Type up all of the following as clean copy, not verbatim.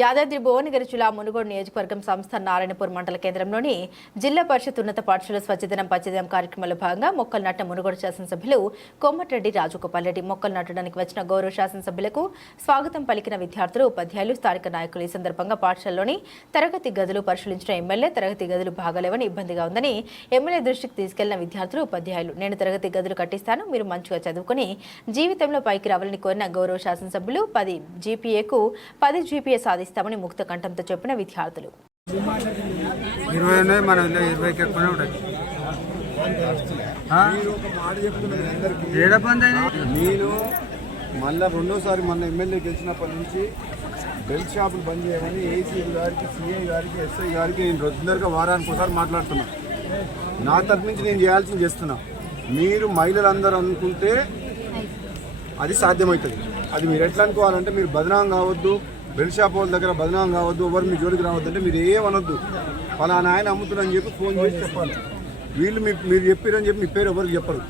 యాదాద్రి భువనగిరి జిల్లా మునుగోడు నియోజకవర్గం సంస్థ నారాయణపూర్ మండల కేంద్రంలోని జిల్లా పరిషత్ ఉన్నత పాఠశాల స్వచ్ఛదినం పచ్చదినం కార్యక్రమంలో భాగంగా మొక్కలు నాటిన మునుగోడు శాసనసభ్యులు కోమటిరెడ్డి రాజగోపాల్ రెడ్డి మొక్కలు నాటడానికి వచ్చిన గౌరవ శాసనసభ్యులకు స్వాగతం పలికిన విద్యార్థులు ఉపాధ్యాయులు స్థానిక నాయకులు ఈ సందర్భంగా పాఠశాలలోని తరగతి గదులు పరిశీలించిన ఎమ్మెల్యే తరగతి గదులు బాగాలేవని ఇబ్బందిగా ఉందని ఎమ్మెల్యే దృష్టికి తీసుకెళ్లిన విద్యార్థులు ఉపాధ్యాయులు నేను తరగతి గదులు కట్టిస్తాను మీరు మంచిగా చదువుకుని జీవితంలో పైకి రావాలని కోరిన గౌరవ శాసనసభ్యులు 10 జీపీఏకు 10 జీపీఏ సాధిస్తామని ముక్త కంఠంతో చెప్పిన విద్యార్థులు నేను మళ్ళీ రెండోసారి మొన్న ఎమ్మెల్యే గెలిచినప్పటి నుంచి బెల్ట్ షాపులు బంద్ చేయమని ఏసీ గారికి సిఐ గారికి ఎస్ఐ గారికి నేను రెగ్యులర్గా వారానికి ఒకసారి మాట్లాడుతున్నా. నా తరఫు నుంచి నేను చేయాల్సింది చేస్తున్నా. మీరు మహిళలందరూ అనుకుంటే అది సాధ్యమవుతుంది. అది మీరు ఎట్లా అనుకోవాలంటే మీరు బదనాం కావద్దు, బెల్ట్ షాప్ వాళ్ళ దగ్గర బదనాం కావద్దు, ఎవరు మీ జోలికి రావద్దు అంటే మీరు ఏమనొద్దు. ఫలానా ఆయన అమ్ముతున్నారని చెప్పి ఫోన్ చేసి చెప్పాలి. వీళ్ళు మీరు చెప్పారని చెప్పి మీ పేరు ఎవరికి చెప్పరు.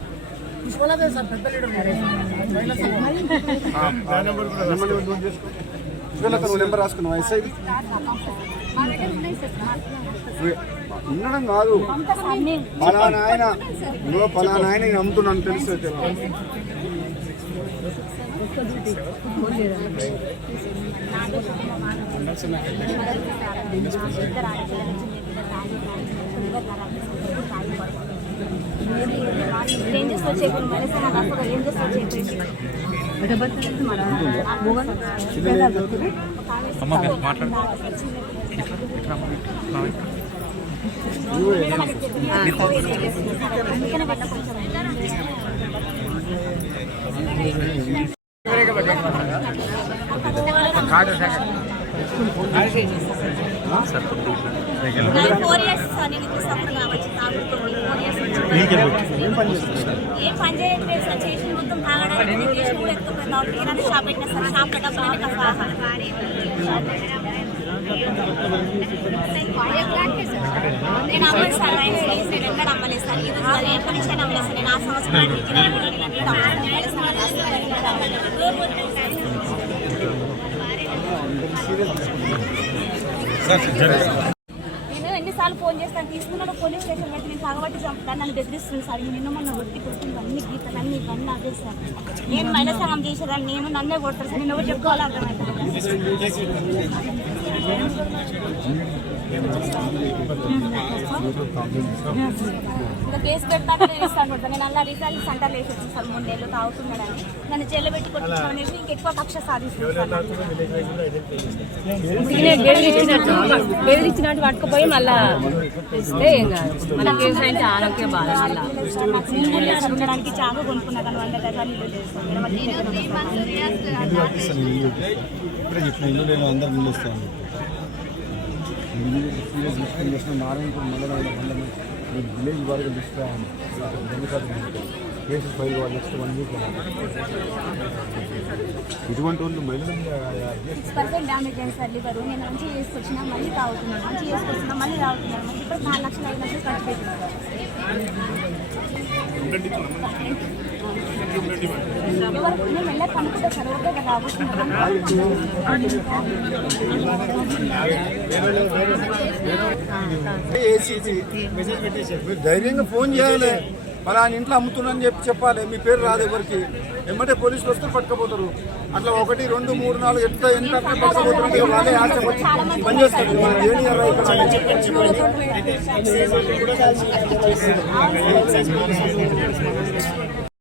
నెంబర్ రాసుకున్నావు ఎస్ఐ ఉండడం కాదు, ఫలానా ఆయన ఫలానా ఆయన నేను అమ్ముతున్నాను తెలుసు. నేను అమ్మలేదు సార్, నేను ఎక్కడ అమ్మలేదు సార్. ఇది ఎప్పటి నుంచి అమ్మలేదు సార్. నేను ఆ సంవత్సరానికి నేను ఎన్నిసార్లు ఫోన్ చేస్తాను, తీసుకున్నాడు పోలీస్ స్టేషన్ పెట్టి నేను కాగబట్టి చంపుతాను, నన్ను బెదిరిస్తుంది సార్. నిన్న మొన్న కొట్టి కొడుతుంది, అన్ని గీతలు అన్ని ఇవన్నీ అదే సార్. నేను మహిళా సంఘం చేసేదాన్ని, నేను నన్నే కొడతాను సార్. నేను ఎవరు చెప్పుకోవాలి అర్థమైతే ఇంకా కేసు పెడతాను ఇస్తాను. నేను అలా రీసార్లు సెంటర్లు వేసేసాను సార్. 3 నెలలు తాగుతున్నాడని నన్ను జైల్లో పెట్టి కొట్టించామనేసి ఇంకెక్కువ కక్ష సాధిస్తున్నాను. బెదిరించినట్టు పట్టుకుపోయి మళ్ళా ఇస్తే ఏం కాదు. మన కేసు అంటే ఆరోగ్య బాధ ఉండడానికి చాలా కొనుక్కున్నా కానీ 100 గజాలు ఇల్లు లేదు. నారాయణపూర్ మండలం విలేజ్ వారికి కేసు ఫైల్ వాళ్ళు నెక్స్ట్ 1 వీక్ ఇటువంటి వాళ్ళు మహిళలు 6% డ్యామేజ్ అయింది సార్ లివర్. నేను మంచి చేసుకొచ్చినా మళ్ళీ తాగుతున్నాను, మంచి చేసుకొచ్చినా మళ్ళీ తాగుతున్నాను. మంచి ఇప్పుడు 4 లక్షలు 5 లక్షలు ఖర్చు పెట్టినాను. నేను వెళ్ళి కనుక్కుంటా సార్. ఓకే కదా ధైర్యంగా ఫోన్ చేయాలి. ఫలానా ఇంట్లో అమ్ముతున్నానని చెప్పాలి. మీ పేరు రాదు ఎవరికి. ఏమంటే పోలీసులు వస్తే పట్టుకపోతారు. అట్లా 1 2 3 4 ఎంత పట్టుకపోతారు. వాళ్ళే ఆశపడి పనిచేస్తారు.